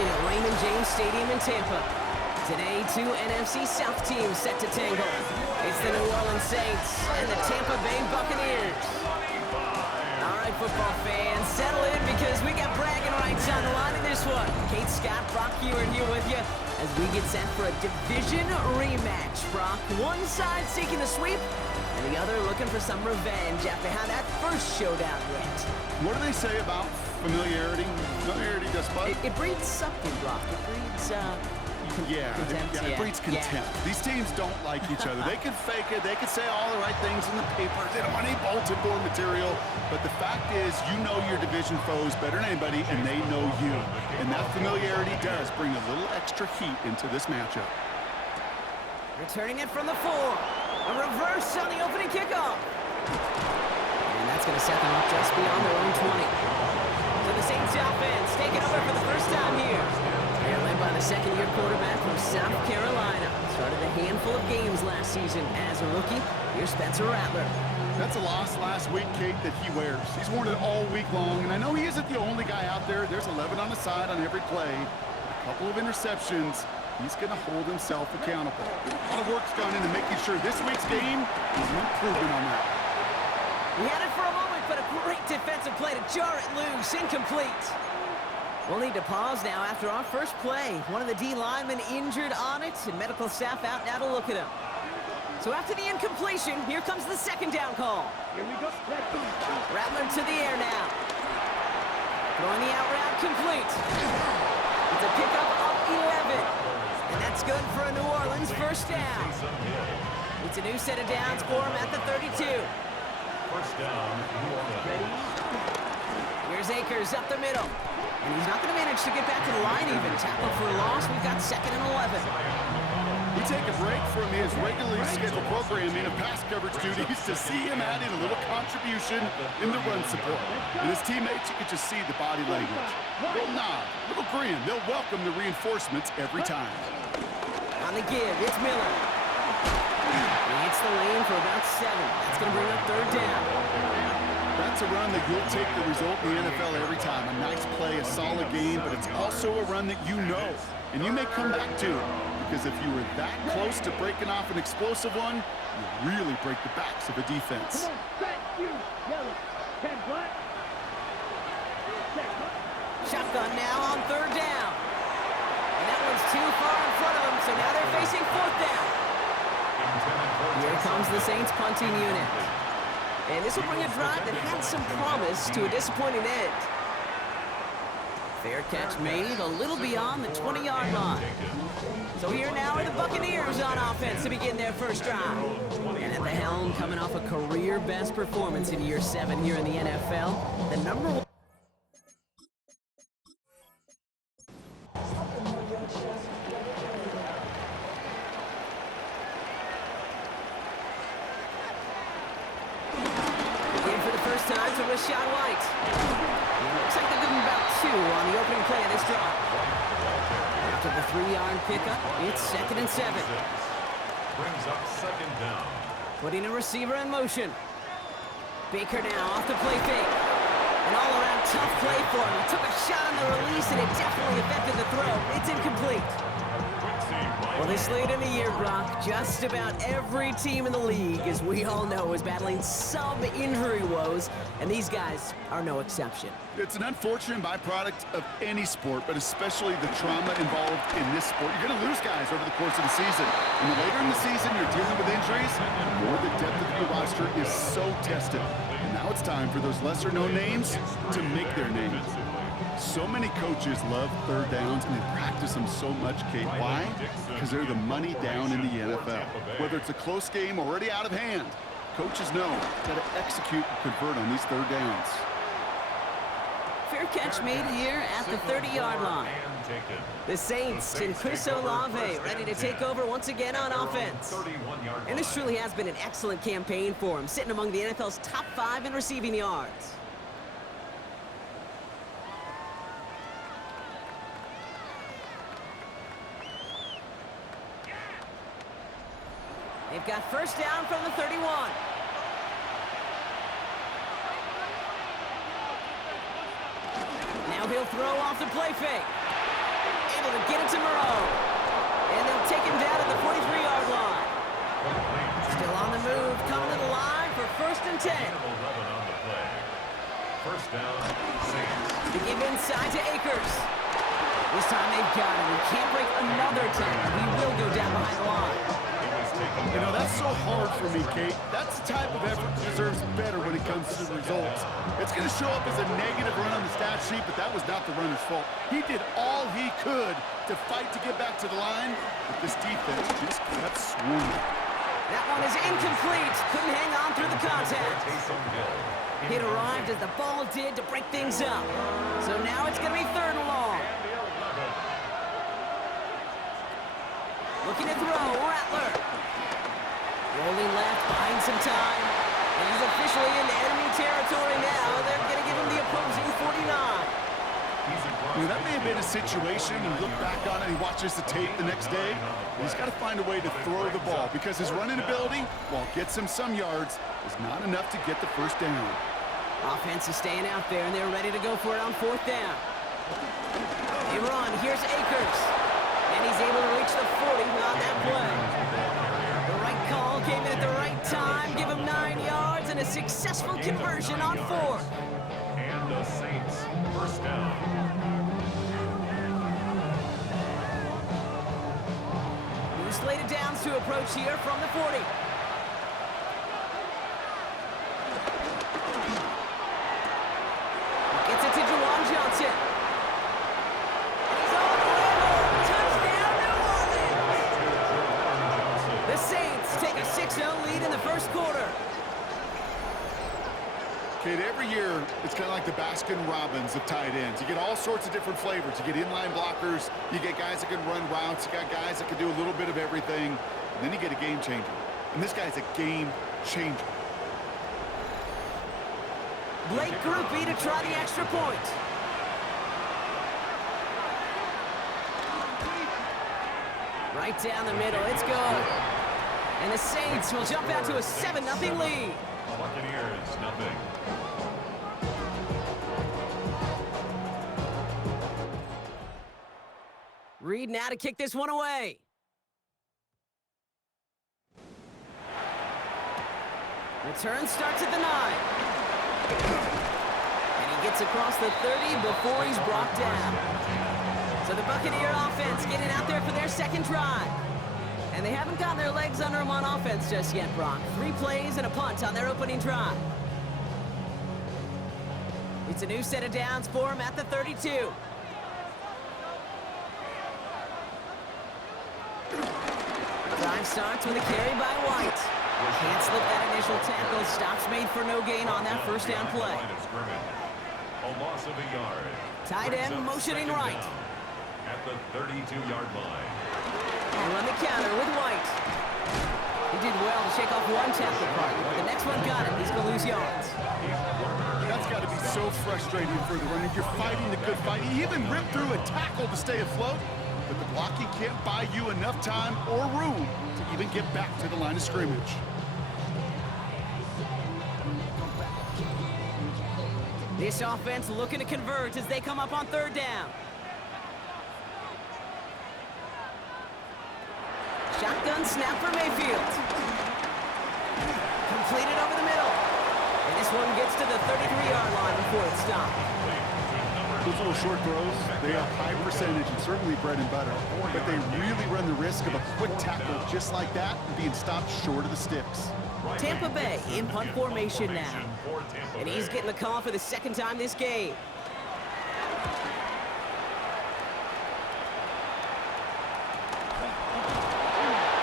looking at Raymond James Stadium in Tampa. Today, two NFC South teams set to tangle. It's the New Orleans Saints and the Tampa Bay Buccaneers. All right, football fans, settle in because we got bragging rights on the line in this one. Kate, Scott, Brock Ewert here with you as we get set for a division rematch. Brock, one side seeking the sweep, and the other looking for some revenge after how that first showdown went. What do they say about familiarity? Familiarity does what? It breeds something, Brock. It breeds, contempt. It breeds contempt. Yeah. These teams don't like each other. They can fake it. They can say all the right things in the paper. They don't want any bulletin board material. But the fact is, you know your division foes better than anybody, and they know you. And that familiarity does bring a little extra heat into this matchup. Returning it from the 4. A reverse on the opening kickoff. And that's going to set them up just beyond their own 20. So the Saints offense taking over for the first time here. They're led by the second-year quarterback from South Carolina. Started a handful of games last season as a rookie. Here's Spencer Rattler. That's a loss last week, Kate, that he wears. He's worn it all week long, and I know he isn't the only guy out there. There's 11 on the side on every play. A couple of interceptions. He's going to hold himself accountable. A lot of work's gone into making sure this week's game is an improvement on that. He had it for a moment, but a great defensive play to jar it loose. Incomplete. We'll need to pause now after our first play. One of the D linemen injured on it, and medical staff out now to look at him. So after the incompletion, here comes the second down call. Here we go. Rattler to the air now. Throwing the out route complete. It's a pickup of 11. And that's good for a New Orleans first down. It's a new set of downs for him at the 32. First down. Here's Akers up the middle. And he's not going to manage to get back to the line even. Tackle for a loss. We've got 2nd and 11. We take a break from his regularly scheduled programming of pass coverage duties to see him add in a little contribution in the run support. And his teammates, you can just see the body language. Little nod, little grin. They'll welcome the reinforcements every time. On the give, it's Miller. He hits the lane for about 7. That's going to bring up 3rd down. That's a run that you'll take the result in the NFL every time. A nice play, a solid game, but it's also a run that you know. And you may come back to it, because if you were that close to breaking off an explosive one, you really break the backs of a defense. Shotgun now on 3rd down. And that one's too far in front of them, so now they're facing 4th down. Here comes the Saints punting unit. And this will bring a drive that had some promise to a disappointing end. Fair catch made a little beyond the 20-yard line. So here now are the Buccaneers on offense to begin their first drive. And at the helm, coming off a career-best performance in year 7 here in the NFL, the number 1... time to Rashad White. Looks like they're giving about 2 on the opening play of this drive. After the 3-yard pickup, it's 2nd and 7. Brings up 2nd down. Putting a receiver in motion. Baker now off the play fake. An all-around tough play for him. He took a shot on the release, and it definitely affected the throw. It's incomplete. Well, this late in the year, Brock, just about every team in the league, as we all know, is battling some injury woes, and these guys are no exception. It's an unfortunate byproduct of any sport, but especially the trauma involved in this sport. You're going to lose guys over the course of the season. And the later in the season you're dealing with injuries, the more the depth of your roster is so tested. And now it's time for those lesser-known names to make their names. So many coaches love 3rd downs, and they practice them so much, Kate. Why? Because they're the money down in the NFL. Whether it's a close game already out of hand, coaches know how to execute and convert on these 3rd downs. Fair catch made here at the 30-yard line. The Saints and Chris Olave ready to take over once again on offense. And this truly has been an excellent campaign for him, sitting among the NFL's top 5 in receiving yards. They've got first down from the 31. Now he'll throw off the play fake. able to get it to Moreau. And they'll take him down at the 43-yard line. Still on the move, coming to the line for 1st and 10. 11 on the play. First down, Saints. They give inside to Akers. This time they've got him. He can't break another tackle. He will go down behind the line. You know, that's so hard for me, Kate. That's the type of effort that deserves better when it comes to the results. It's going to show up as a negative run on the stat sheet, but that was not the runner's fault. He did all he could to fight to get back to the line, but this defense just kept swarming. That one is incomplete. Couldn't hang on through the contact. It arrived as the ball did to break things up. So now it's going to be 3rd and long. Looking to throw, Rattler. Rolling left, buying some time. And he's officially in enemy territory now. They're going to give him the opposing 49. You know, that may have been a situation, and look back on it, he watches the tape the next day. He's got to find a way to throw the ball because his running ability, while it gets him some yards, is not enough to get the 1st down. Offense is staying out there, and they're ready to go for it on 4th down. They run. Here's Akers. And he's able to reach the 40 on that play. The right call came in at the right time. Give him 9 yards and a successful conversion on 4th. And the Saints, 1st down. New slated downs to approach here from the 40. Gets it to Juwan Johnson. And he's on the level. Touchdown, New Orleans. The Saints take a 6-0 lead in the 1st quarter. Kate, every year, it's kind of like the Baskin-Robbins of tight ends. You get all sorts of different flavors. You get inline blockers. You get guys that can run routes. You got guys that can do a little bit of everything. And then you get a game changer. And this guy's a game changer. Blake Groupie to try the extra point. Right down the middle. It's good. And the Saints will jump out to a 7-0 lead. Buccaneers, nothing. Reed now to kick this one away. Return starts at the 9. And he gets across the 30 before he's brought down. So the Buccaneer offense getting out there for their 2nd drive. And they haven't gotten their legs under them on offense just yet, Brock. 3 plays and a punt on their opening drive. It's a new set of downs for them at the 32. Drive starts with a carry by White. Can't slip that initial tackle. Stops made for no gain on that 1st down play. A loss of a yard. Tight end motioning right. At the 32-yard line. And run the counter with White. He did well to shake off one tackle partner, but the next one got him. He's going to lose yards. That's got to be so frustrating for the runner. You're fighting the good fight. He even ripped through a tackle to stay afloat, but the blocking can't buy you enough time or room to even get back to the line of scrimmage. This offense looking to convert as they come up on 3rd down. Shotgun snap for Mayfield. Completed over the middle. And this one gets to the 33-yard line before it's stopped. Those little short throws, they have high percentage and certainly bread and butter, but they really run the risk of a quick tackle just like that and being stopped short of the sticks. Tampa Bay in punt formation now. And he's getting the call for the 2nd time this game.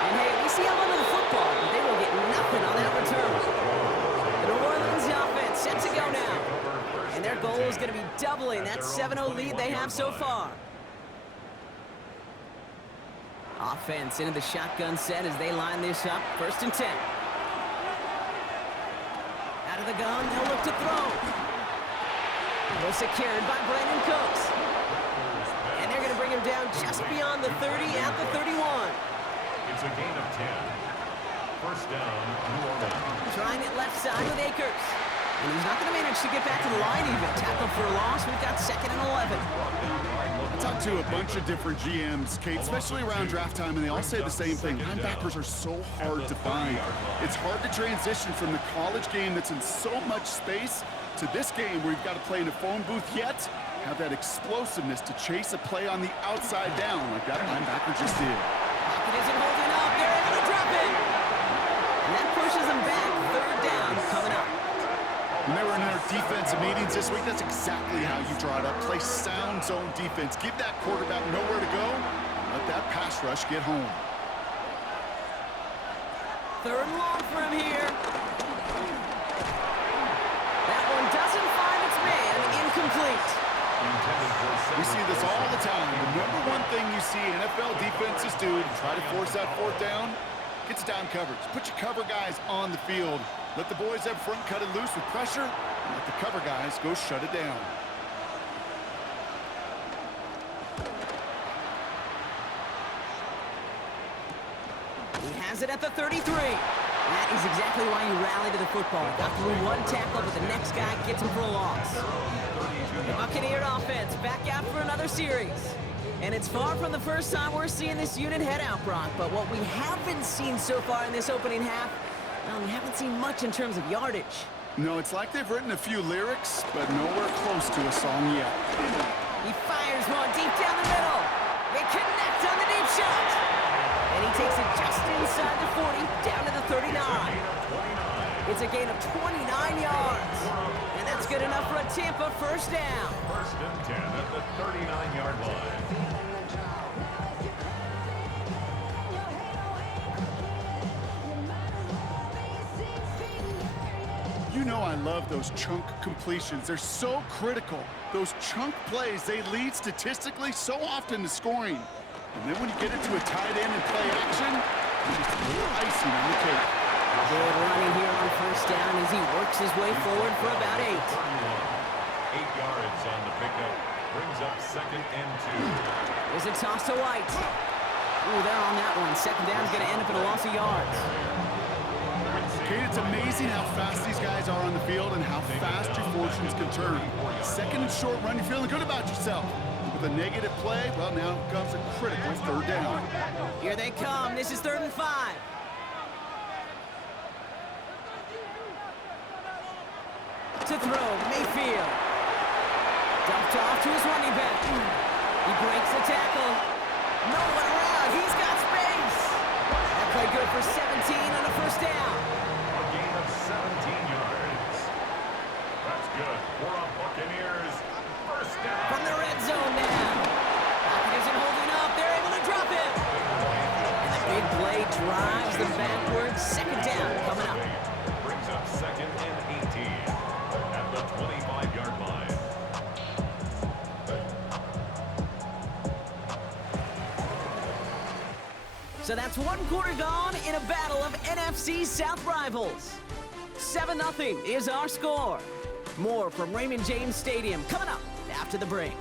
And hey, we see a lot of the football, but they will get nothing on that return. The New Orleans offense set to go now. And their goal is going to be doubling that 7-0 lead they have so far. Offense into the shotgun set as they line this up. 1st and 10. Out of the gun, they'll look to throw. Well secured by Brandon Cooks. And they're going to bring him down just beyond the 30 at the 31. It's a gain of 10. 1st down, New Orleans. Trying it left side with Akers. And he's not going to manage to get back to the line even. Tackle for a loss. We've got 2nd and 11. I talked to a bunch of different GMs, Kate, especially around draft time, and they all say the same thing. Linebackers are so hard to find. It's hard to transition from the college game that's in so much space to this game where you've got to play in a phone booth yet have that explosiveness to chase a play on the outside down like that linebacker just did. Pocket isn't holding up. They're able to drop it. And that pushes them back. 3rd down coming up. When they were in their defensive meetings this week, that's exactly how you draw it up. Play sound zone defense. Give that quarterback nowhere to go. Let that pass rush get home. 3rd and long for him here. That one doesn't find its man. Incomplete. We see this all the time. The #1 thing you see NFL defenses do to try to force that 4th down, gets down coverage. Put your cover guys on the field. Let the boys up front cut it loose with pressure, and let the cover guys go shut it down. He has it at the 33. That is exactly why you rally to the football. Got through one tackle, but the next guy gets him for a loss. The Buccaneer offense back out for another series. And it's far from the first time we're seeing this unit head out, Brock. But what we haven't seen so far in this opening half, well, we haven't seen much in terms of yardage. No, it's like they've written a few lyrics, but nowhere close to a song yet. He fires one deep down the middle. They connect on the deep shot. And he takes it just inside the 40, down to the 39. It's a gain of 29 yards. And that's good enough for a Tampa 1st down. 1st and 10 at the 39-yard line. You know I love those chunk completions. They're so critical. Those chunk plays, they lead statistically so often to scoring. And then when you get it to a tight end and play action, it's just a little icing on the cake. Good running here on 1st down as he works his way forward for about 8. 8 yards on the pickup. Brings up 2nd and 2. There's a toss to White. Ooh, they're on that one. 2nd down's going to end up in a loss of yards. Kate, it's amazing how fast these guys are on the field and how fast your fortunes can turn. 2nd and short run, you're feeling good about yourself. With a negative play, well, now comes a critical 3rd down. Here they come. This is 3rd and 5. To throw, Mayfield. Dumped off to his running back. He breaks the tackle. No one around. He's got space. That play good for 17 on a 1st down. A gain of 17 yards. That's good for a Buccaneers 1st down. From the red zone now. Pocket isn't holding up. They're able to drop it. And the big play drives them backwards. 2nd down coming up. Brings up 2nd and 18 at the 25-yard line. So that's 1 quarter gone in a battle of NFC South rivals. 7-0 is our score. More from Raymond James Stadium coming up after the break.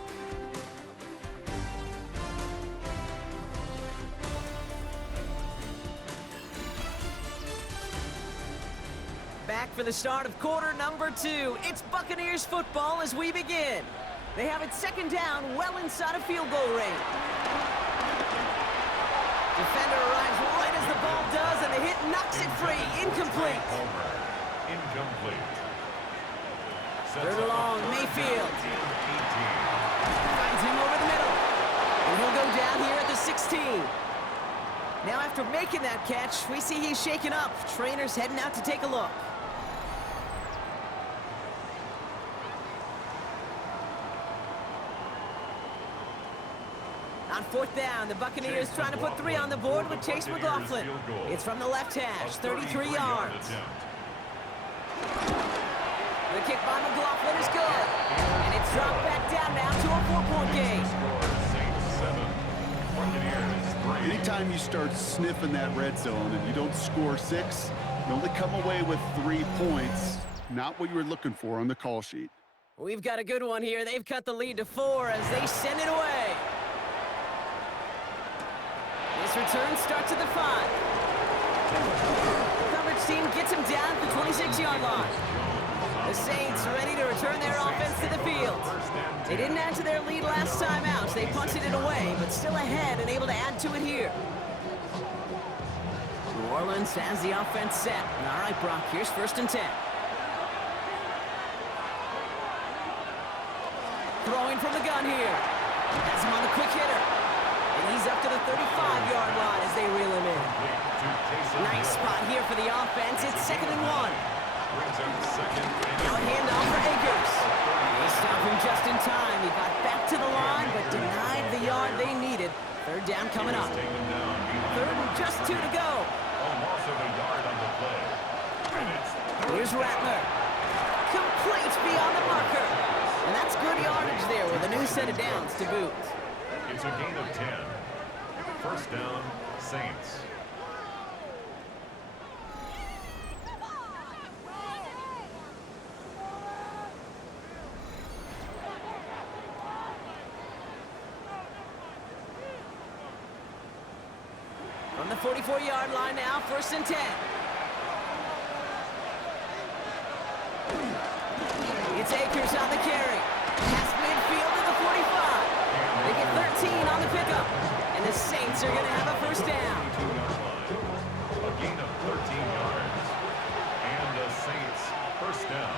Back for the start of quarter number 2. It's Buccaneers football as we begin. They have it 2nd down, well inside of field goal range. Defender arrives right as the ball does, and the hit knocks it free. Incomplete. Incomplete. 3rd and long, Mayfield. Finds him over the middle. And he'll go down here at the 16. Now after making that catch, we see he's shaken up. Trainer's heading out to take a look. On 4th down, the Buccaneers trying to put 3 on the board with Chase McLaughlin. It's from the left hash, 33 yards. The kick by McLaughlin is good. And it's dropped back down now to a 4-point game. Anytime you start sniffing that red zone and you don't score 6, you only come away with 3 points. Not what you were looking for on the call sheet. We've got a good one here. They've cut the lead to 4 as they send it away. This return starts at the 5. The coverage team gets him down at the 26-yard line. The Saints ready to return their offense to the field. They didn't add to their lead last time out. They punted it away, but still ahead and able to add to it here. New Orleans has the offense set. All right, Brock, here's 1st and 10. Throwing from the gun here. Has him on the quick hitter. And he's up to the 35-yard line as they reel him in. Nice spot here for the offense. It's 2nd and 1. Now a handoff for Akers. They stopped him just in time. He got back to the line, but denied the yard they needed. 3rd down coming up. 3rd and just 2 to go. Here's Rattler. Complete beyond the marker. And that's good yardage there with a new set of downs to boot. It's a gain of 10. 1st down, Saints. From the 44-yard line now, 1st and 10. It's Akers on the carry. Past midfield to the 45. They get 13 on the pickup. And the Saints are going to have a 1st down. A gain of 13 yards. And the Saints 1st down.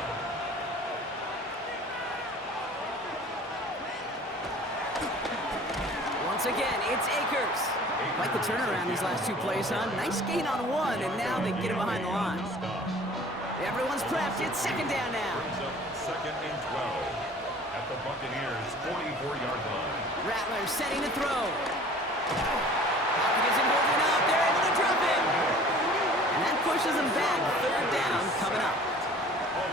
Once again, it's Akers. Like the turnaround these last 2 plays, huh? Nice gain on 1, and now they get him behind the line. Everyone's prepped. It's 2nd down now. 2nd and 12 at the Buccaneers' 44-yard line. Rattler setting to throw. Pocket isn't holding up. They're able to drop him. And that pushes him back. 3rd down coming up.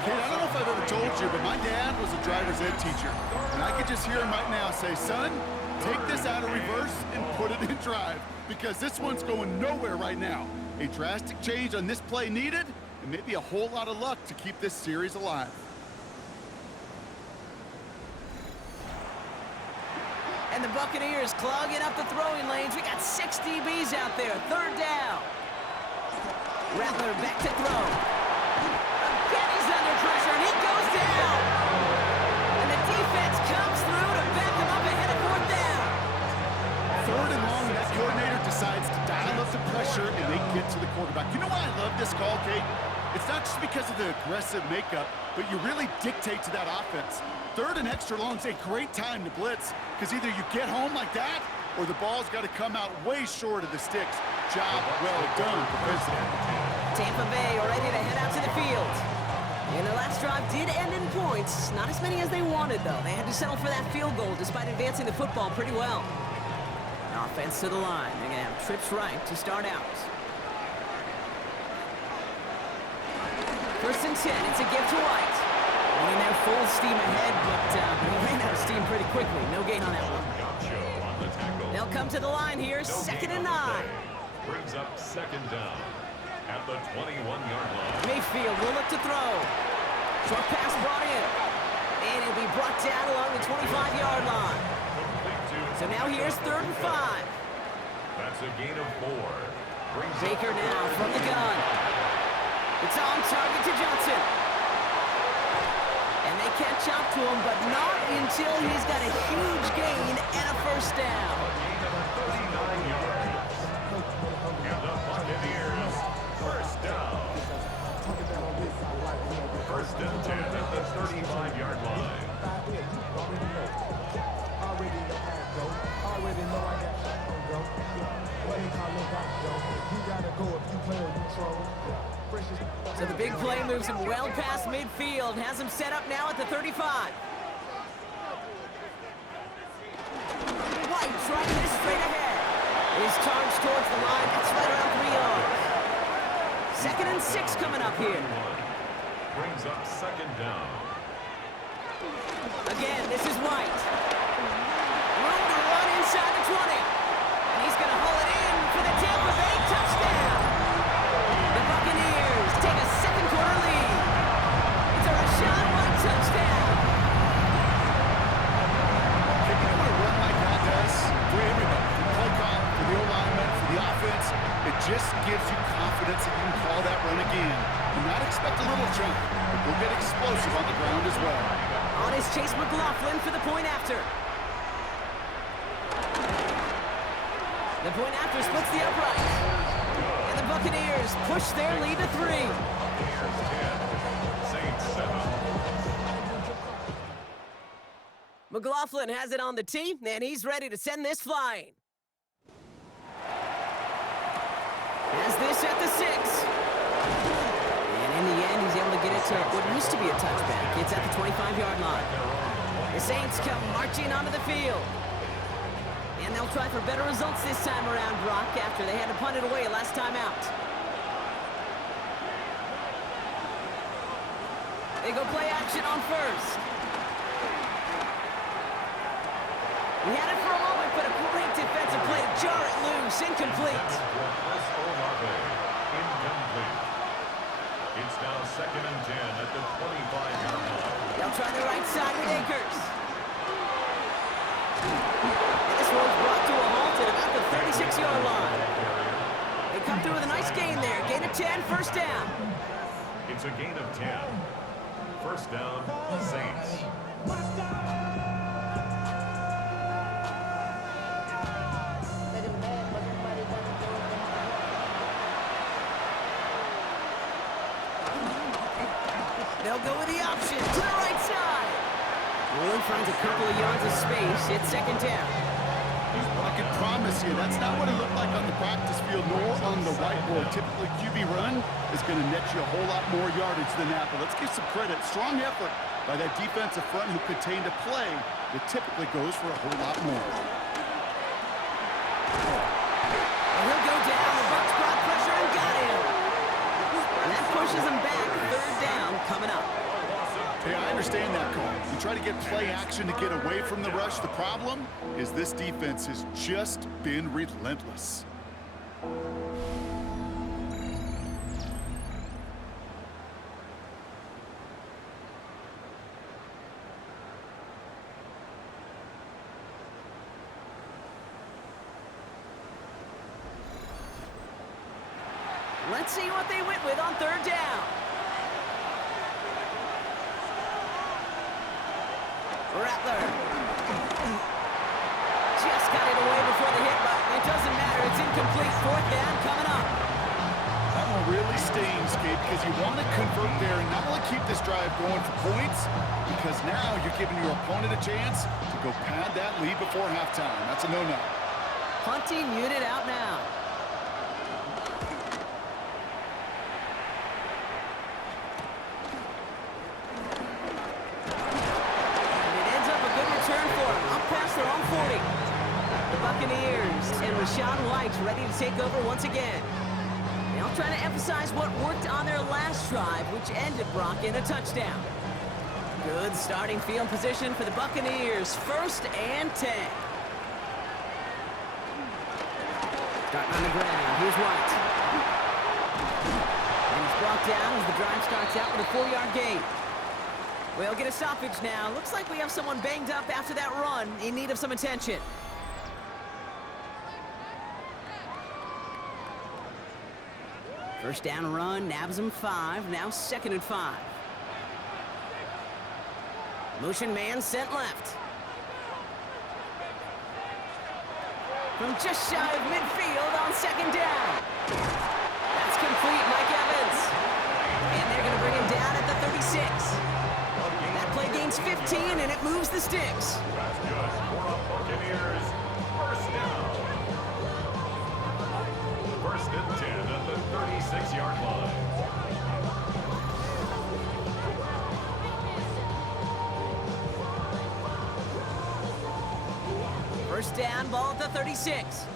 Kid, I don't know if I've ever told you, but my dad was a driver's ed teacher. And I could just hear him right now say, son, take this out of reverse and put it in drive. Because this one's going nowhere right now. A drastic change on this play needed, and maybe a whole lot of luck to keep this series alive. And the Buccaneers clogging up the throwing lanes. We got 6 DBs out there. 3rd down. Rattler back to throw. Again, he's under pressure, and he goes down. And the defense comes through to back him up ahead of 4th down. 3rd and long, that coordinator decides to dial up the pressure, and they get to the quarterback. You know why I love this call, Kate? It's not just because of the aggressive makeup, but you really dictate to that offense. 3rd and extra long is a great time to blitz, because either you get home like that, or the ball's got to come out way short of the sticks. Job well done, Professor. Tampa Bay ready to head out to the field. And their last drive did end in points. Not as many as they wanted, though. They had to settle for that field goal despite advancing the football pretty well. Offense to the line. They're going to have trips right to start out. 1st and 10. It's a give to White. Running there full steam ahead, but he ran out of steam pretty quickly. No gain on that one. They'll come to the line here. 2nd and 9. Brings up 2nd down at the 21-yard line. Mayfield will look to throw. Short pass brought in. And it'll be brought down along the 25-yard line. So now here's 3rd and 5. That's a gain of 4. Baker now from the gun. It's on target to Johnson. And they catch up to him, but not until he's got a huge gain and a 1st down. A gain of 39 yards. And the Buccaneers 1st down. 1st and 10 at the 35-yard line. So the big play moves him well past midfield, has him set up now at the 35. White driving this straight ahead. He's charged towards the line. That's right around 3 yards. 2nd and 6 coming up here. Brings up 2nd down. Again, this is White. Room to run inside the 20. And he's going to haul it in for the Tampa Bay touchdown. The Buccaneers take a 2nd quarter lead. It's a Rashawn White touchdown. You know what a run like that does for everybody? For the play call, for the O-lineman, for the offense. It just gives you confidence that you can call that run again. and not expect a little jump, but they'll get explosive on the ground as well. On his chase, McLaughlin for the point after. The point after splits the upright. And the Buccaneers push their lead to 3. Buccaneers 10, Saints 7. McLaughlin has it on the tee, and he's ready to send this flying. Has this at the 6. And in the end, he's able to get it to what used to be a touchback. It's at the 25-yard line. The Saints come marching onto the field. And they'll try for better results this time around, Brock, after they had to punt it away last time out. They go play action on first. He had it for a moment, but a great defensive play to jar it loose. Incomplete. Incomplete. It's now 2nd and 10 at the 25-yard line. They'll try the right side with Akers. And this one's brought to a halt at about the 36-yard line. They come through with a nice gain there. Gain of 10, first down. It's a gain of 10. First down, Saints. They'll go with the option to the right side. Woolen finds a couple of yards of space. It's 2nd down. I can promise you, that's not what it looked like on the practice field nor on the whiteboard. Typically, QB run is going to net you a whole lot more yardage than that. But let's give some credit. Strong effort by that defensive front who contained a play that typically goes for a whole lot more. And he'll go down. The Bucs brought pressure and got him. And that pushes him back. 3rd down coming up. Hey, I understand that call. You try to get play action to get away from the rush. The problem is this defense has just been relentless. Let's see what they went with on 3rd down. Rattler. Just got it away before the hit, but it doesn't matter. It's incomplete. 4th down coming up. That one really stings, Gabe, because you want to convert there and not only keep this drive going for points, because now you're giving your opponent a chance to go pad that lead before halftime. That's a no-no. Punting unit out now. Their own 40. The Buccaneers and Rashawn White's ready to take over once again. They'll try to emphasize what worked on their last drive, which ended, Brock, in a touchdown. Good starting field position for the Buccaneers. 1st and 10. Starting on the ground. Here's White. And he's brought down as the drive starts out with a 4-yard gain. We'll get a stoppage now. Looks like we have someone banged up after that run in need of some attention. First down run, nabs him 5. Now 2nd and 5. Motion man sent left. From just shy of midfield on 2nd down. That's complete, Mike Evans. And they're going to bring him down at the 36. That play gains 15, and it moves the sticks. That's good for the Buccaneers. First down. 1st and 10 at the 36-yard line. First down, ball at the 36.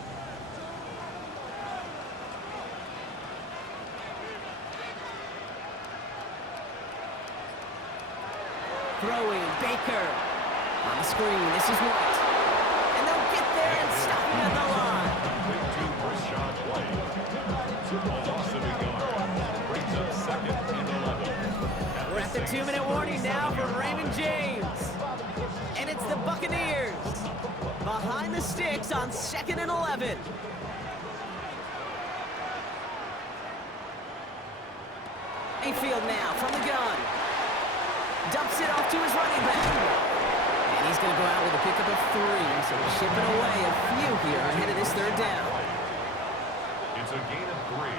Throwing, Baker. On the screen, this is White. And they'll get there and stop him at the line. To Rashawn White. A loss of a yard. Brings up 2nd and 11. We're at the 2-minute warning now for Raymond James. And it's the Buccaneers. Behind the sticks on 2nd and 11. Mayfield now from the gun. Dumps it off to his running back. And he's going to go out with a pickup of 3, so chipping away a few here ahead of this third down. It's a gain of 3.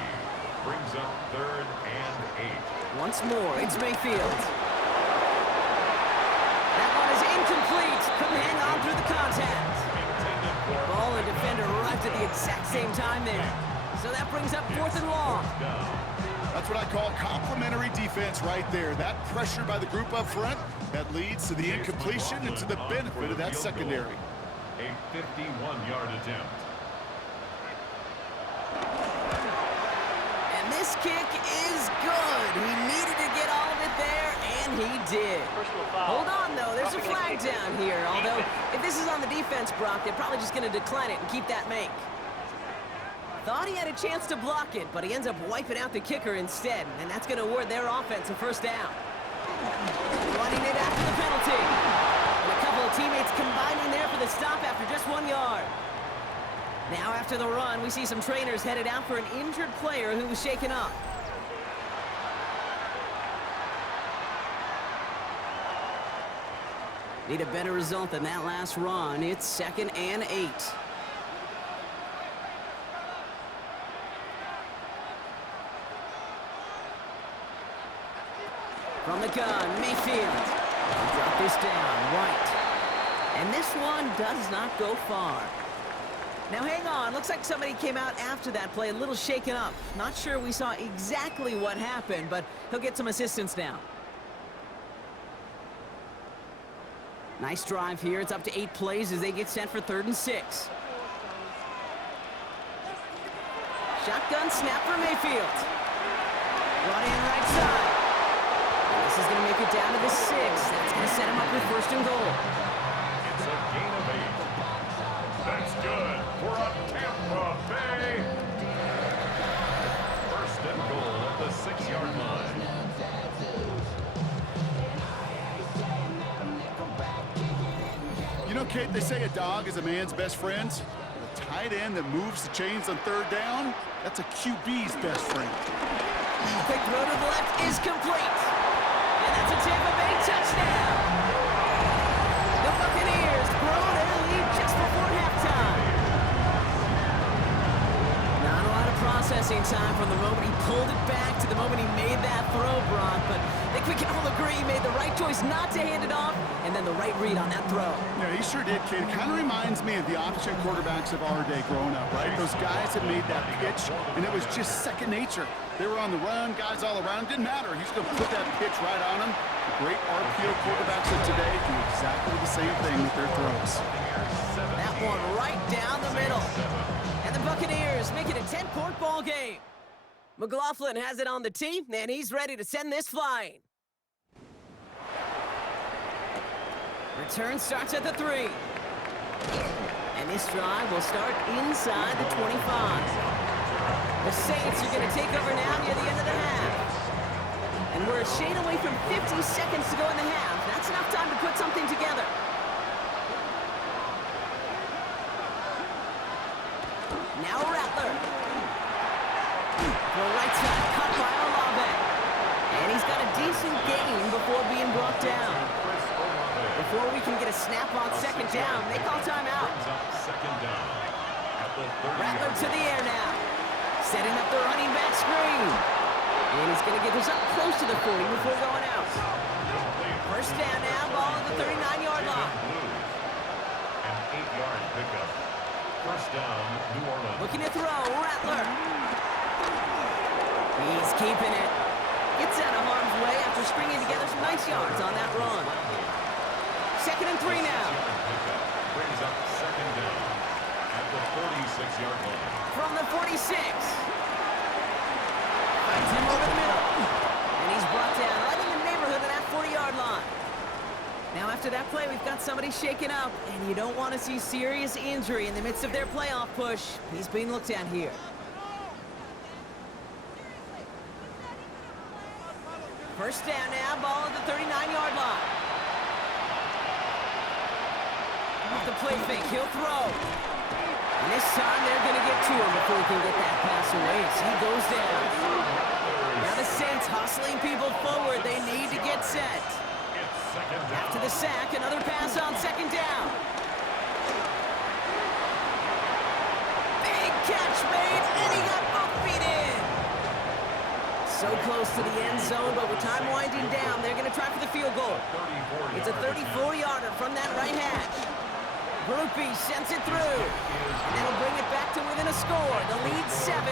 Brings up 3rd and 8. Once more, it's Mayfield. That one is incomplete. Couldn't hang on through the contact. Ball and defender arrived at the exact same time there. So that brings up 4th and long. That's what I call complimentary defense right there. That pressure by the group up front, that leads to the incompletion and to the benefit of that secondary. A 51-yard attempt. And this kick is good. He needed to get all of it there, and he did. Hold on, though. There's a flag down here. Although, if this is on the defense, Brock, they're probably just going to decline it and keep that make. Thought he had a chance to block it, but he ends up wiping out the kicker instead, and that's going to award their offense a first down. Running it after the penalty. And a couple of teammates combining there for the stop after just 1 yard. Now after the run, we see some trainers headed out for an injured player who was shaken up. Need a better result than that last run. It's 2nd and 8. From the gun, Mayfield. Drop this down, right. And this one does not go far. Now hang on, looks like somebody came out after that play a little shaken up. Not sure we saw exactly what happened, but he'll get some assistance now. Nice drive here. It's up to 8 plays as they get set for 3rd and 6. Shotgun snap for Mayfield. Running right side. This is going to make it down to the 6. That's going to set him up with 1st and goal. It's a gain of 8. That's good for a Tampa Bay. 1st and goal at the 6-yard line. You know, Kate, they say a dog is a man's best friend. The tight end that moves the chains on 3rd down, that's a QB's best friend. Quick throw to the left is complete. And that's a Tampa Bay touchdown. The Buccaneers grow their lead just before halftime. Not a lot of processing time from the moment he pulled it back to the moment he made that throw, Brock. But I think we can all agree he made the right choice not to hand it off, and then the right read on that throw. Yeah, he sure did, kid. It kind of reminds me of the option quarterbacks of our day growing up, right? Those guys that made that pitch, and it was just second nature. They were on the run, guys all around. Didn't matter. He's going to put that pitch right on them. The great RPO quarterbacks of today do exactly the same thing with their throws. That one right down the middle. And the Buccaneers make it a 10-point ball game. McLaughlin has it on the tee, and he's ready to send this flying. Return starts at the 3. And this drive will start inside the 25. The Saints are going to take over now near the end of the half. And we're a shade away from 50 seconds to go in the half. That's enough time to put something together. Now Rattler. For right side, cut by Olave. And he's got a decent gain before being brought down. Before we can get a snap on 2nd down, they call timeout. Rattler to the air now. Setting up the running back screen. And he's going to get this up close to the 40 before going out. 1st down now, ball at the 39-yard line. An 8-yard pickup. 1st down, New Orleans. Looking to throw, Rattler. He's keeping it. Gets out of harm's way after stringing together some nice yards on that run. 2nd and 3 now. Brings up 2nd down at the 46-yard line. From the 46. Finds him over the middle. And he's brought down right in the neighborhood of that 40-yard line. Now after that play, we've got somebody shaken up, and you don't want to see serious injury in the midst of their playoff push. He's being looked at here. First down now, ball at the 39-yard line. Off the play fake, he'll throw. And this time they're going to get to him before he can get that pass away as he goes down. Now the Saints hustling people forward. They need to get set. After the sack, another pass on second down. Big catch made, and he got both feet in. So close to the end zone, but with time winding down, they're going to try for the field goal. It's a 34-yarder from that right hash. Groupie sends it through, and that'll bring it back to within a score. The lead 7.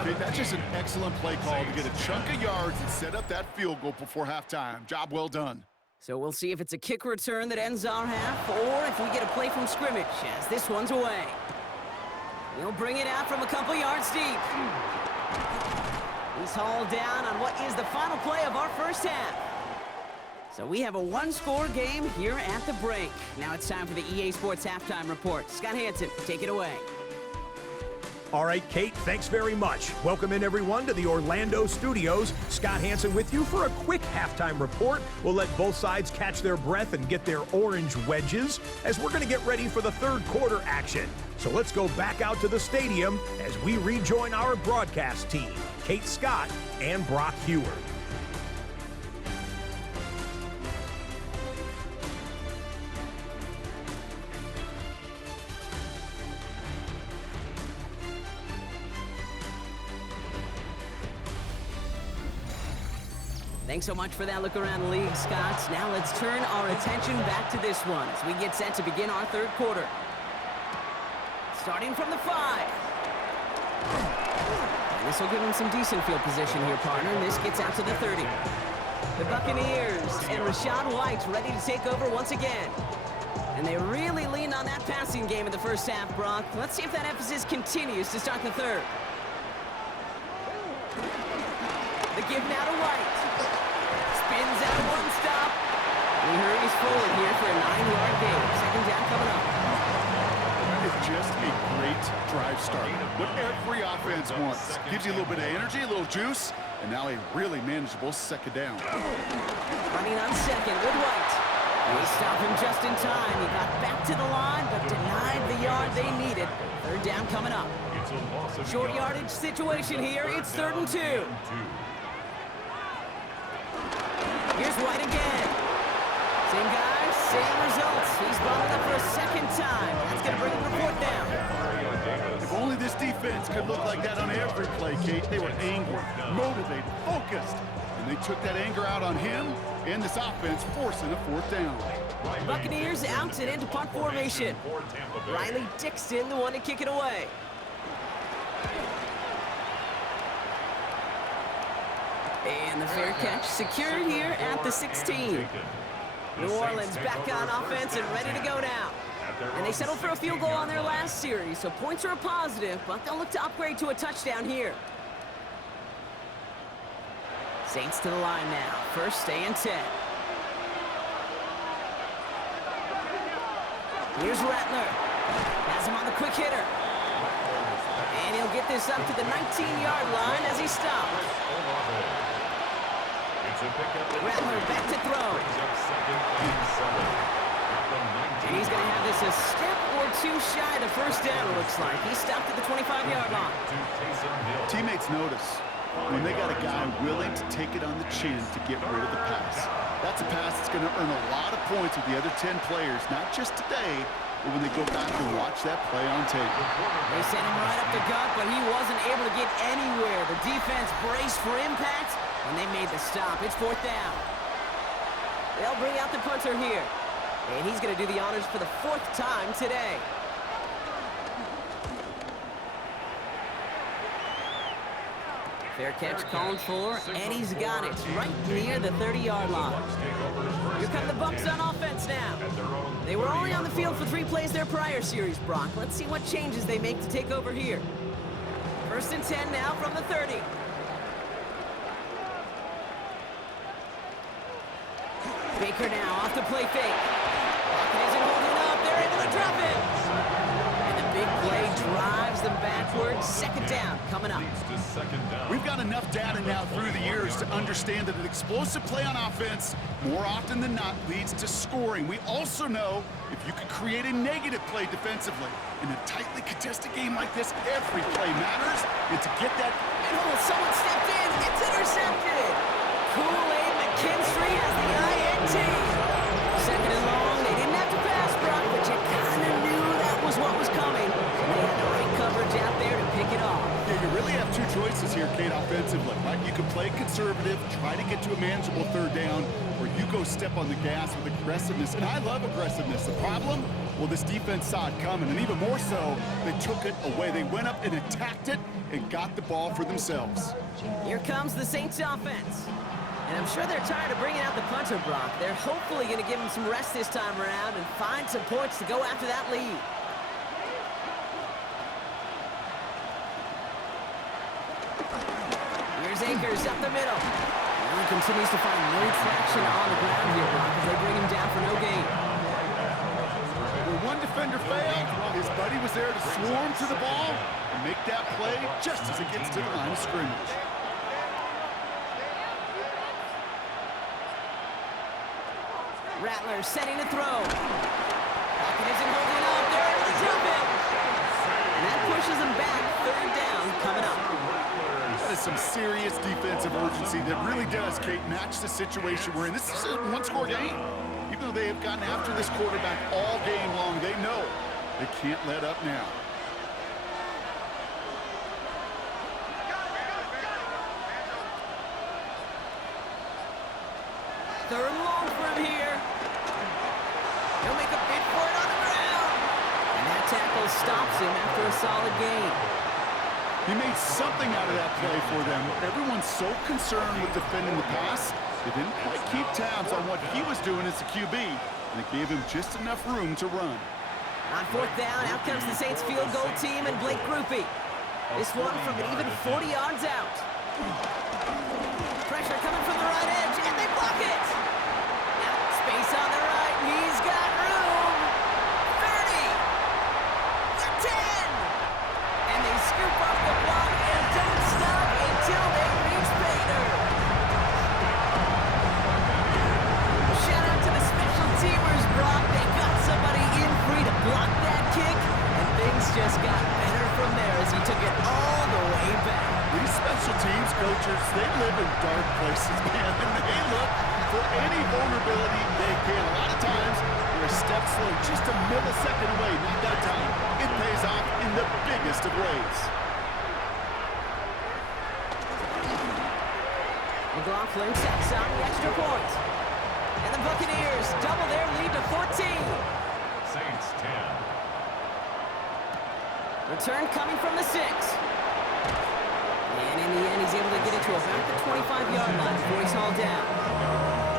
Okay, that's just an excellent play call to get a chunk of yards and set up that field goal before halftime. Job well done. So we'll see if it's a kick return that ends our half, or if we get a play from scrimmage, as this one's away. He'll bring it out from a couple yards deep. He's hauled down on what is the final play of our first half. So we have a one-score game here at the break. Now it's time for the EA Sports Halftime Report. Scott Hansen, take it away. All right, Kate, thanks very much. Welcome in, everyone, to the Orlando studios. Scott Hansen with you for a quick halftime report. We'll let both sides catch their breath and get their orange wedges as we're going to get ready for the third quarter action. So let's go back out to the stadium as we rejoin our broadcast team, Kate Scott and Brock Heward. Thanks so much for that look around the league, Scott. Now let's turn our attention back to this one as we get set to begin our third quarter. Starting from the 5. And this will give him some decent field position here, partner. And this gets out to the 30. The Buccaneers and Rachaad White ready to take over once again. And they really leaned on that passing game in the first half, Brock. Let's see if that emphasis continues to start the third. The give now to White. Spins out one stop. He hurries forward here for a 9-yard gain. Second down coming up. That is just a great drive start. What every offense wants. Gives you a little bit of energy, a little juice, and now a really manageable second down. Running on second with White. They stop him just in time. He got back to the line, but denied the yard they needed. Third down coming up. Short yardage situation here. It's 3rd and 2. Here's White again. Same guy, same results. He's brought it up for a second time. That's going to bring him to 4th down. If only this defense could look like that on every play, Kate. They were angry, motivated, focused. And they took that anger out on him and this offense, forcing a 4th down. Buccaneers out and into punt formation. Riley Dixon, the one to kick it away. And the fair catch secured here at the 16. New Orleans back on offense and ready to go now. And they settled for a field goal on their last series, so points are a positive, but they'll look to upgrade to a touchdown here. Saints to the line now. First and 10. Here's Rattler. Has him on the quick hitter. And he'll get this up to the 19-yard line as he stops. Rattler back to throw. And he's going to have this a step or two shy of first down, it looks like. He stopped at the 25-yard line. Teammates notice when they got a guy willing to take it on the chin to get rid of the pass. That's a pass that's going to earn a lot of points with the other 10 players, not just today, but when they go back and watch that play on tape. They sent him right up the gut, but he wasn't able to get anywhere. The defense braced for impact, and they made the stop. It's 4th down. They'll bring out the punter here. And he's going to do the honors for the 4th time today. Fair catch called for, and he's got it right near the 30-yard line. Here come the Bucs on offense now. They were only on the field for 3 plays their prior series, Brock. Let's see what changes they make to take over here. 1st and 10 now from the 30. Baker now off the play fake. Pocket isn't holding up. They're able to drop it. And the big play drives them backward. Second down coming up. Leads to second down. We've got enough data now through the years to understand that an explosive play on offense more often than not leads to scoring. We also know if you can create a negative play defensively. In a tightly contested game like this, every play matters. And to get that... Oh, someone stepped in. It's intercepted. Kool-Aid McKinstry has the INT. Second and long. They didn't have to pass, Brock, but you kind of knew that was what was coming. And they had the right coverage out there to pick it off. Yeah, you really have two choices here, Kate, offensively, right? You can play conservative, try to get to a manageable third down, or you go step on the gas with aggressiveness. And I love aggressiveness. The problem? Well, this defense saw it coming, and even more so, they took it away. They went up and attacked it and got the ball for themselves. Here comes the Saints offense. And I'm sure they're tired of bringing out the punter, Brock. They're hopefully going to give him some rest this time around and find some points to go after that lead. Here's Akers up the middle. And he continues to find no traction on the ground here, Brock, as they bring him down for no gain. When one defender failed, his buddy was there to swarm to the ball and make that play just as it gets to the line of scrimmage. Rattler setting to throw. Pocket isn't holding up. They're able to jump it. And that pushes them back. Third down coming up. That is some serious defensive urgency that really does, Kate, match the situation we're in. This is a one-score game. Even though they have gotten after this quarterback all game long, they know they can't let up now. Third and long for him here. He'll make a bid for it on the ground. And that tackle stops him after a solid gain. He made something out of that play for them. Everyone's so concerned with defending the pass, they didn't quite keep tabs on what he was doing as the QB, and it gave him just enough room to run. On fourth down, out comes the Saints field goal team and Blake Grupe. This one from an even 40 yards out. Pressure coming from the right edge, and they block it. Now, space on the right, he's got room. 30. The 10. And they scoop off the block and don't stop until they reach Bader. Shout out to the special teamers, Brock. They got somebody in free to block that kick, and things just got better from there as he took it all the way back. These special teams coaches, they live in dark places, man, and they look for any vulnerability they can. A lot of times, they're a step slow, just a millisecond away. Not that time. It pays off in the biggest of ways. McLaughlin sets on the extra point. And the Buccaneers double their lead to 14. Saints 10. Return coming from the 6. And in the end, he's able to get it to about the 25-yard line before he's hauled down.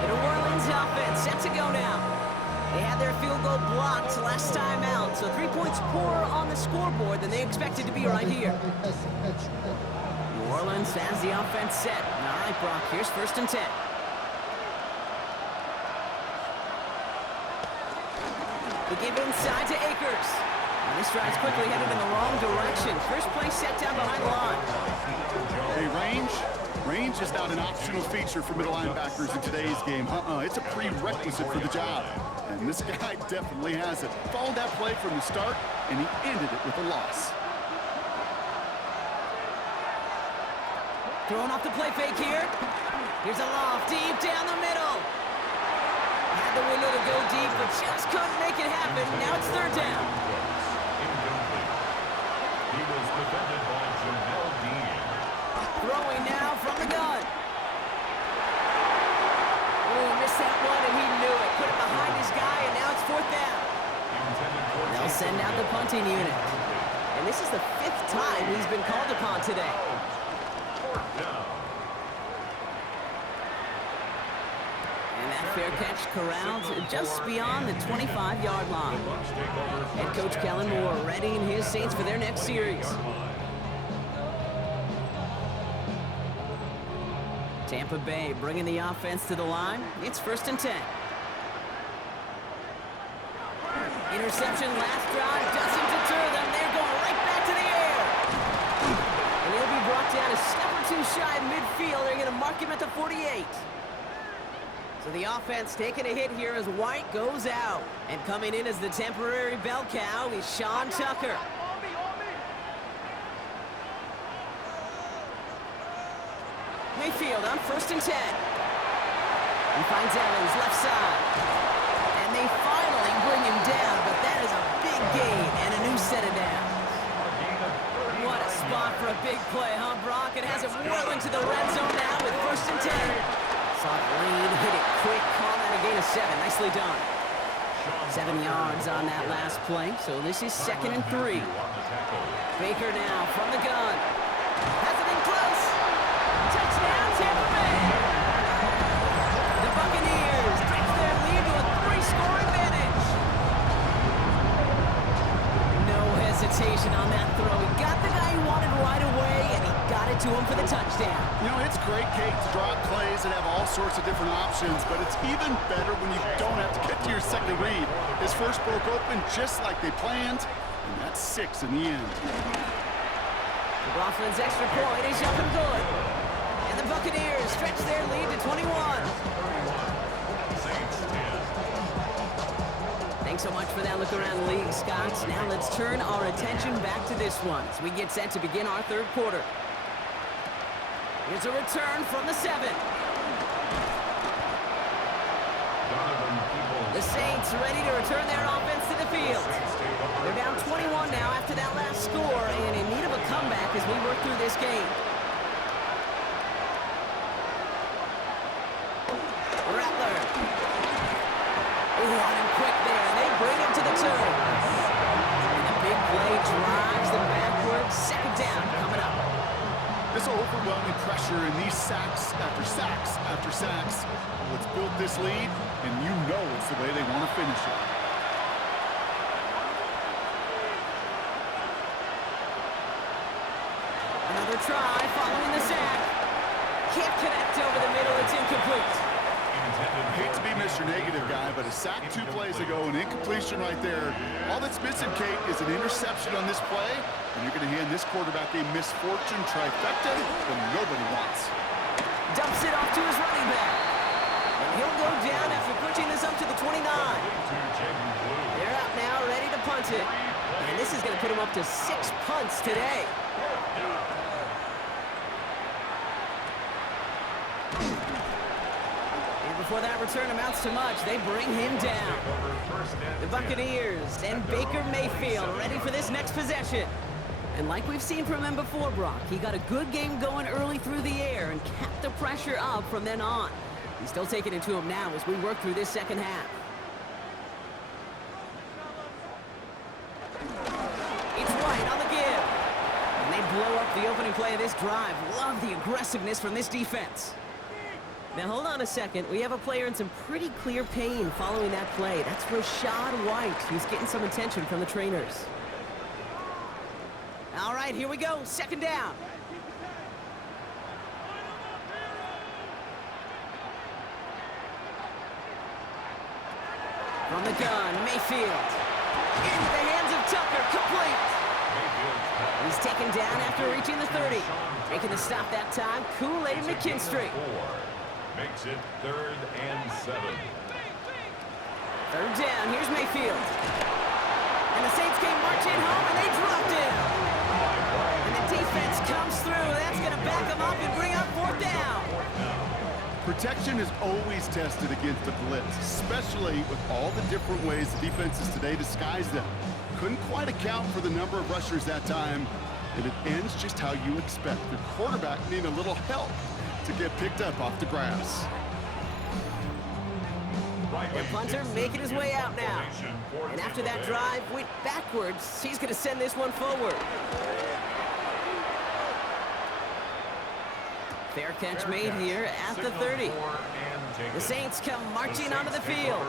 The New Orleans offense set to go now. They had their field goal blocked last time out, so 3 points poorer on the scoreboard than they expected to be right here. New Orleans has the offense set. All right, Brock, here's first and 10. They give inside to Akers. And this drive's quickly headed in the wrong direction. First play set down behind the line. Hey, range is not an optional feature for middle linebackers in today's game. It's a prerequisite for the job. And this guy definitely has it. Followed that play from the start, and he ended it with a loss. Throwing off the play fake here. Here's a loft deep down the middle. Had the window to go deep, but just couldn't make it happen. Now it's third down. Incomplete. He was defended by Jamel Dean. Throwing now from the gun. Oh, missed that one, and he knew it. Put it behind his guy, and now it's fourth down. They'll send out the punting unit. And this is the 5th time he's been called upon today. And that fair catch corralled just beyond the 25-yard line. Head coach Kellen Moore readying his Saints for their next series. Tampa Bay bringing the offense to the line. It's first and 10. Interception last drive doesn't deter them. They're going right back to the air. mark him at the 48. So the offense taking a hit here as White goes out. And coming in as the temporary bell cow is Sean Tucker. Mayfield on 1st and 10. He finds Evans left side. And they finally bring him down, but that is a big gain and a new set of downs. What a spot for a big play, huh, Brock? It has it well into the red zone now with 1st and 10. Soft lead, hit it quick, call that a gain of 7. Nicely done. 7 yards on that last play, so this is 2nd and 3. Baker now from the gun. Has it in close. Touchdown, Tampa Bay. The Buccaneers take their lead to a 3-score advantage. No hesitation on that throw. He got the guy he wanted right away, and he got it to him for the touchdown. You know, it's great, Kate, to draw up plays and have all sorts of different options, but it's even better when you don't have to get to your second read. His first broke open just like they planned, and that's 6 in the end. McLaughlin's extra point is up and good. And the Buccaneers stretch their lead to 21. Thanks so much for that look around the league, Scott. Now let's turn our attention back to this one as we get set to begin our third quarter. Here's a return from the 7. The Saints ready to return their offense to the field. They're down 21 now after that last score and in need of a comeback as we work through this game. Rattler. Oh, on him quick there, and they bring him to the turf. And the big play drives them backwards. 2nd down coming up. This overwhelming pressure and these sacks after sacks after sacks, what's built this lead, and you know it's the way they want to finish it. Another try following the sack. Can't connect over the middle. It's incomplete. Hate to be Mr. Negative guy, but a sack 2 plays ago, an incompletion right there. All that's missing, Kate, is an interception on this play, and you're going to hand this quarterback a misfortune trifecta that nobody wants. Dumps it off to his running back. And he'll go down after pushing this up to the 29. They're out now, ready to punt it. And this is going to put him up to 6 punts today. Before that return amounts to much, they bring him down. The Buccaneers and Baker Mayfield ready for this next possession. And like we've seen from him before, Brock, he got a good game going early through the air and kept the pressure up from then on. He's still taking it to him now as we work through this second half. It's White on the give. And they blow up the opening play of this drive. Love the aggressiveness from this defense. Now, hold on a second. We have a player in some pretty clear pain following that play. That's Rashad White, who's getting some attention from the trainers. All right, here we go. 2nd down. From the gun, Mayfield. Into the hands of Tucker, complete. He's taken down after reaching the 30. Making the stop that time, Kool-Aid McKinstry. Makes it 3rd and 7. 3rd down, here's Mayfield. And the Saints came marching home, and they dropped him. And the defense comes through. That's going to back them up and bring up 4th down. Protection is always tested against the blitz, especially with all the different ways the defenses today disguise them. Couldn't quite account for the number of rushers that time, and it ends just how you expect. The quarterback needing a little help to get picked up off the grass. The punter making his way out now. And after that drive went backwards, he's going to send this one forward. Fair catch made here at the 30. The Saints come marching onto the field.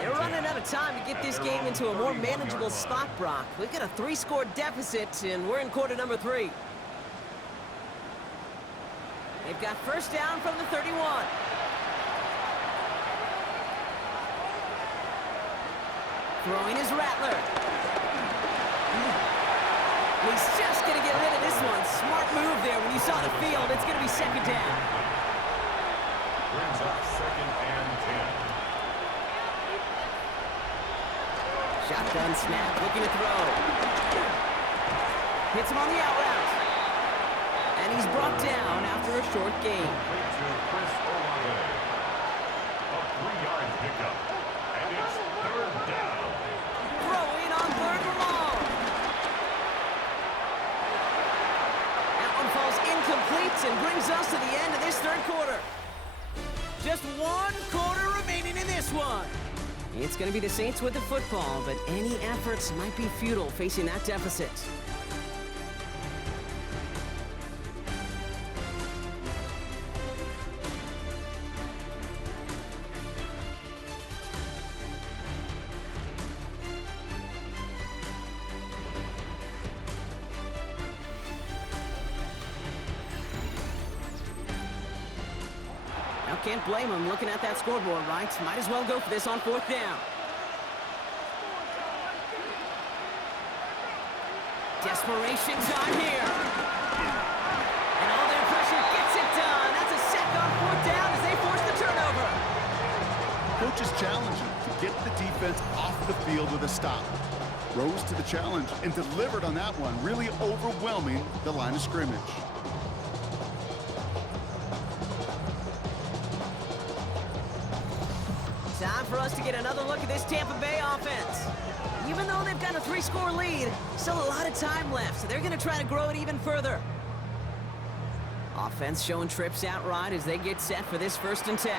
They're running out of time to get this game into a more manageable spot, Brock. We've got a 3-score deficit, and we're in quarter number 3. They've got 1st down from the 31. Throwing is Rattler. He's just going to get rid of this one. Smart move there. When you saw the field, it's going to be 2nd down. Brings up 2nd and 10. Shotgun snap, looking to throw. Hits him on the out route. And he's brought down after a short gain. Complete to Chris Olave. A 3-yard pickup. And it's 3rd down. Throwing on 3rd and long. That one falls incomplete and brings us to the end of this 3rd quarter. Just 1 quarter remaining in this one. It's going to be the Saints with the football, but any efforts might be futile facing that deficit. Can't blame him looking at that scoreboard, right? Might as well go for this on 4th down. Desperation time here. And all their pressure gets it done. That's a sack on 4th down as they force the turnover. Coach is challenging to get the defense off the field with a stop. Rose to the challenge and delivered on that one, really overwhelming the line of scrimmage. Time for us to get another look at this Tampa Bay offense. Even though they've got a 3-score lead, still a lot of time left, so they're going to try to grow it even further. Offense showing trips out right as they get set for this 1st and 10.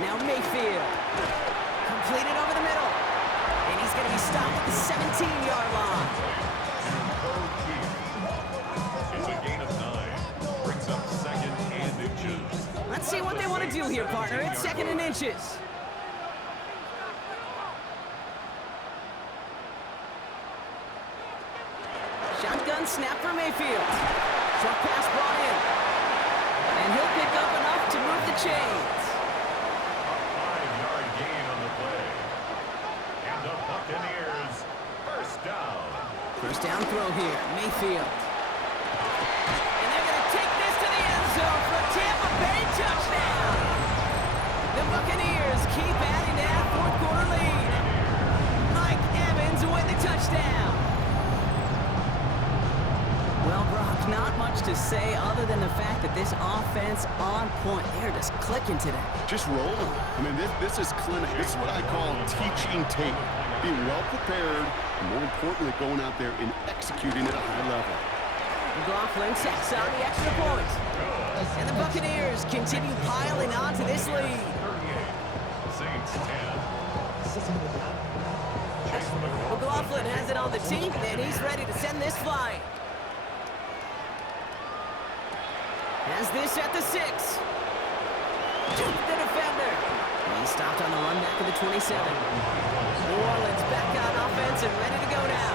Now Mayfield. Completed over the middle. And he's going to be stopped at the 17-yard line. It's a gain of 9. Brings up 2nd and inches. Let's see what they want to do here, partner. It's 2nd and inches. Shotgun snap for Mayfield. Short pass brought in. And he'll pick up enough to move the chains. A 5-yard gain on the play. And the Buccaneers, 1st down. 1st down throw here, Mayfield. And they're going to take this to the end zone for a Tampa Bay touchdown. The Buccaneers keep adding to that 4th quarter lead. Mike Evans with the touchdown. Well, Brock, not much to say other than the fact that this offense on point. They're just clicking today. Just rolling. I mean, this is clinic. This is what I call teaching tape. Being well prepared, and more importantly, going out there and executing at a high level. McLaughlin sets on the extra point. And the Buccaneers continue piling on to this lead. 38. Saints 10. McLaughlin has it on the team, and he's ready to send this flying. Has this at the 6. Juke the defender. He's stopped on the run back of the 27. New Orleans back on offense and ready to go now.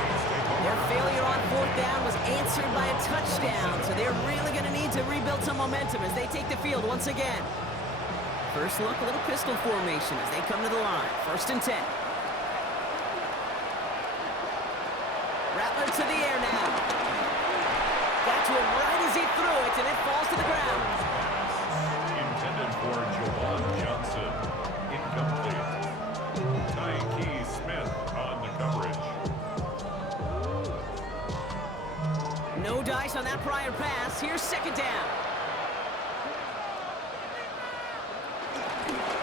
Their failure on 4th down was answered by a touchdown, so they're really going to need to rebuild some momentum as they take the field once again. First look, a little pistol formation as they come to the line. 1st and 10. Rattler to the air now. Got to him right as he threw it, and it falls to the ground. Intended for Jawan Johnson. Incomplete. Tyke Smith on the coverage. No dice on that prior pass. Here's 2nd down.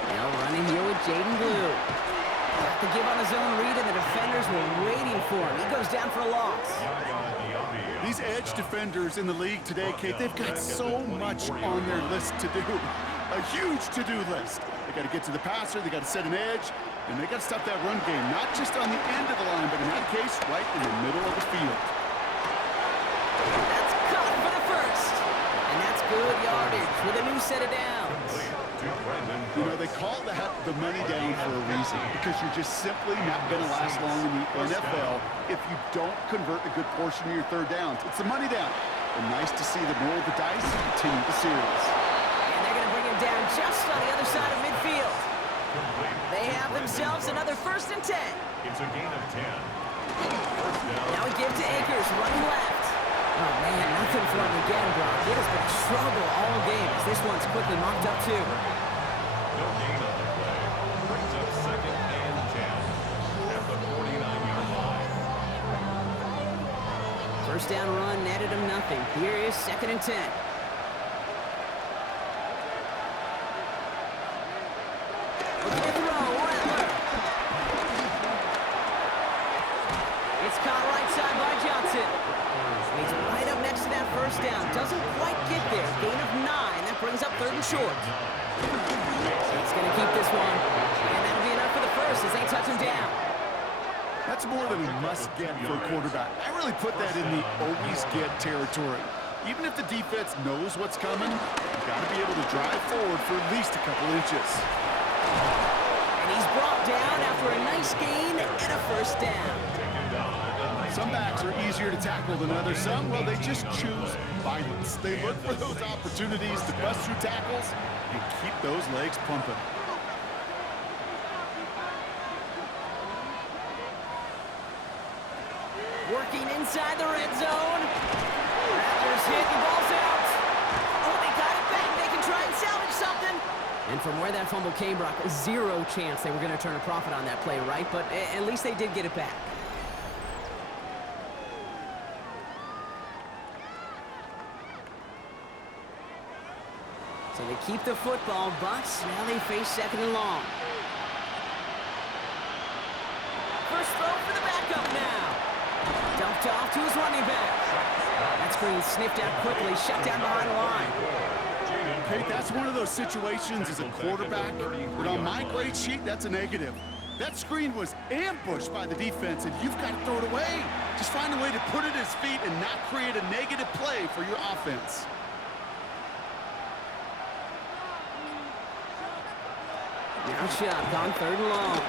Now running here with Jaden Blue. Got the give on his own read, and the defenders were waiting for him. He goes down for a loss. These edge defenders in the league today, Kate, they've got so much on their list to do. A huge to-do list. They got to get to the passer, they got to set an edge, and they got to stop that run game, not just on the end of the line, but in that case, right in the middle of the field. That's caught for the 1st. And that's good yardage with a new set of downs. You know, they call that the money down for a reason, because you're just simply not going to last long in the NFL if you don't convert a good portion of your 3rd downs. It's the money down. And nice to see them roll the dice and continue the series. And they're going to bring him down just on the other side of midfield. They have themselves another 1st and 10. It's a gain of 10. Now we give to Akers, running left. Oh, man, nothing for him again, Brock. It has been a struggle all game as this one's quickly mocked up, too. No gain on the play. Brings up 2nd and 10 at the 49-yard line. First down run netted him nothing. Here is 2nd and 10. Looking to throw, Rattler. It's caught right side by Johnson. He's right up next to that first down. Doesn't quite get there. Gain of 9. That brings up 3rd and short. He's going to keep this one. And that'll be enough for the first as they touch him down. That's more than a must-get for a quarterback. I really put that in the always-get territory. Even if the defense knows what's coming, you've got to be able to drive forward for at least a couple inches. And he's brought down after a nice gain and a first down. Some backs are easier to tackle than others. Some, well, they just choose violence. They look for those opportunities to bust through tackles and keep those legs pumping. Working inside the red zone. Rattler's hit, the ball's out. Oh, they got it back. They can try and salvage something. And from where that fumble came, Brock, zero chance they were going to turn a profit on that play, right? But at least they did get it back. So they keep the football, but now they face 2nd and long. First throw for the backup now. Dumped off to his running back. That screen sniffed out quickly, shut down behind the line. Kate, that's one of those situations as a quarterback, but on my grade sheet, that's a negative. That screen was ambushed by the defense, and you've got to throw it away. Just find a way to put it at his feet and not create a negative play for your offense. Now shot on 3rd and long.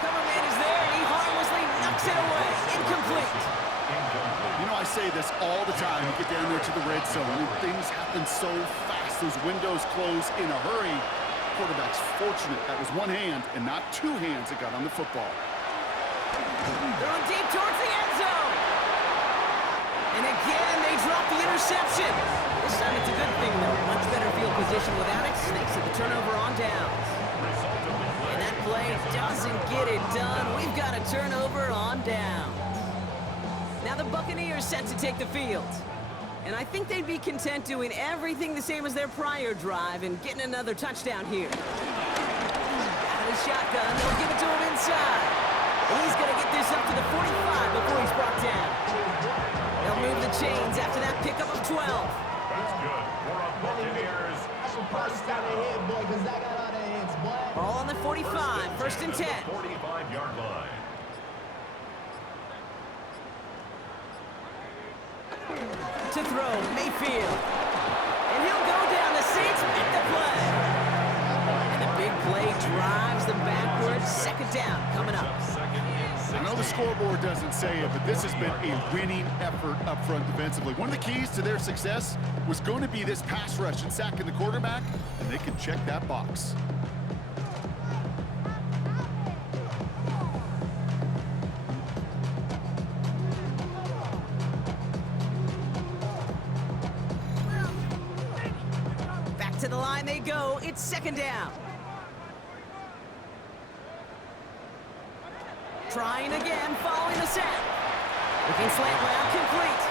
Cover man is there, and he harmlessly knocks it away. Incomplete. You know, I say this all the time. You get down there to the red zone, and things happen so fast. Those windows close in a hurry. Quarterback's fortunate that was one hand and not two hands that got on the football. Throwing deep towards the end zone. And again, they drop the interception. This time it's a good thing, though. Much better field position without it. Snakes at the turnover on downs. And that play doesn't get it done. We've got a turnover on downs. Now the Buccaneers set to take the field. And I think they'd be content doing everything the same as their prior drive and getting another touchdown here. Out of the shotgun, they'll give it to him inside. And he's going to get this up to the 45 before he's brought down. They'll move the chains after that pickup of 12. That's good for a Buccaneers first down. Ball on the 45, 1st and 10. 45-yard line. To throw, Mayfield. And he'll go down. The Saints make the play. And the big play drives them backwards. 2nd down coming up. I know the scoreboard doesn't say it, but this has been a winning effort up front defensively. One of the keys to their success was going to be this pass rush and sacking the quarterback, and they can check that box. Back to the line they go. It's 2nd down. Trying again, following the sack. Looking slant route, complete.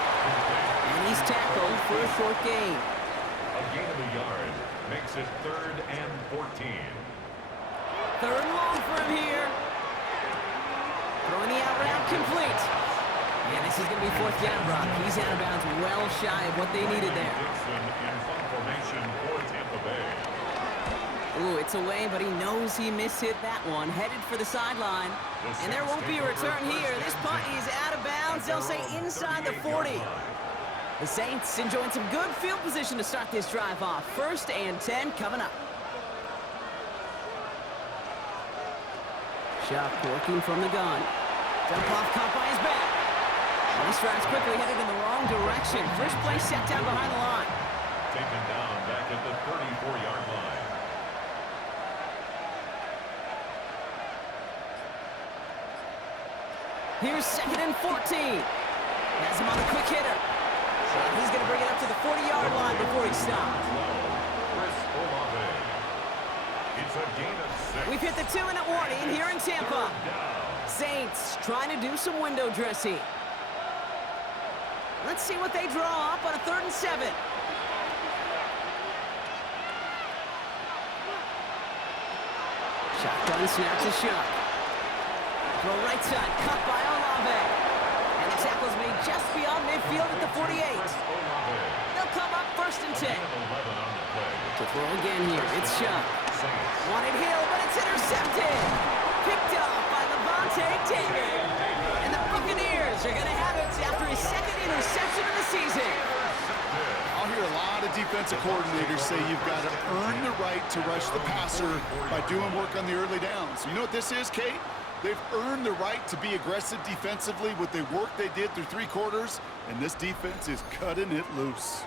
And he's tackled for a short gain. A gain of a yard makes it 3rd and 14. 3rd and long for him here. Throwing the out route, complete. Yeah, this is going to be 4th down, Brock. He's out of bounds, well shy of what they needed there. Dixon in front formation for Tampa Bay. Ooh, it's away, but he knows he mishit that one. Headed for the sideline. And there won't be a return here. This punt is out of bounds. They'll say inside the 40. The Saints enjoying some good field position to start this drive off. 1st and 10 coming up. Shock working from the gun. Dump off caught by his back. And he strides quickly, headed in the wrong direction. First play set down behind the line. Taken down back at the 34-yard line. Here's 2nd and 14. Has him on a quick hitter. And he's going to bring it up to the 40-yard line before he stops. It's a gain of 6. We've hit the 2-minute warning here in Tampa. Saints trying to do some window dressing. Let's see what they draw up on a 3rd and 7. Shotgun snap to Shook. Throw right side, cut by Olave. And the tackle's made just beyond midfield at the 48. They'll come up 1st and 10. To throw again here, it's Shook. Wanted Hill, but it's intercepted. Picked off by Levante David. And the Buccaneers are going to have it after his 2nd interception of the season. I'll hear a lot of defensive coordinators say you've got to earn the right to rush the passer by doing work on the early downs. You know what this is, Kate? They've earned the right to be aggressive defensively with the work they did through 3 quarters, and this defense is cutting it loose.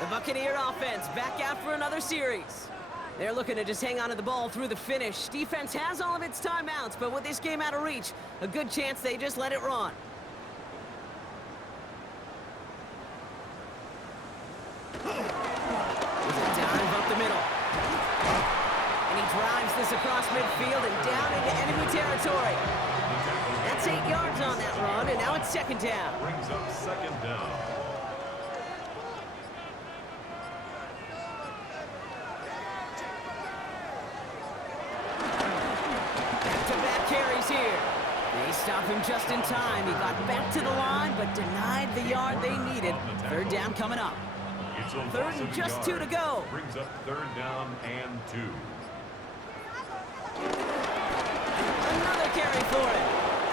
The Buccaneer offense back out for another series. They're looking to just hang on to the ball through the finish. Defense has all of its timeouts, but with this game out of reach, a good chance they just let it run. With a dive up the middle. And he drives this across midfield and down into enemy territory. That's 8 yards on that run, and now it's 2nd down. Brings up 2nd down. Back-to-back carries here. They stop him just in time. He got back to the line, but denied the yard they needed. 3rd down coming up. 3rd and just 2 to go. Brings up 3rd down and 2. Another carry for it.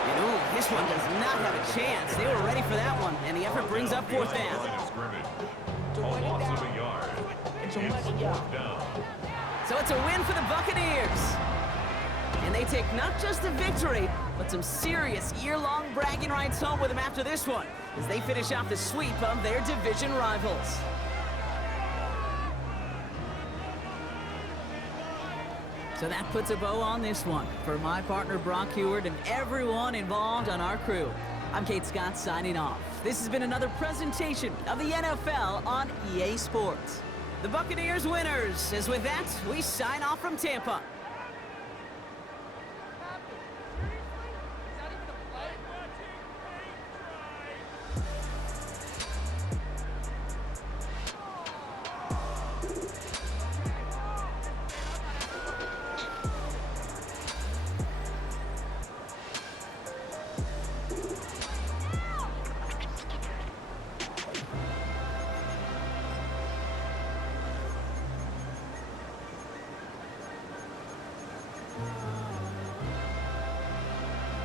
And ooh, this one does not have a chance. They were ready for that one, and the effort brings up 4th down. A loss of a yard. It's 4th down. So it's a win for the Buccaneers. And they take not just a victory, but some serious year-long bragging rights home with them after this one, as they finish off the sweep of their division rivals. So that puts a bow on this one. For my partner Brock Heward and everyone involved on our crew, I'm Kate Scott signing off. This has been another presentation of the NFL on EA Sports. The Buccaneers winners, as with that, we sign off from Tampa.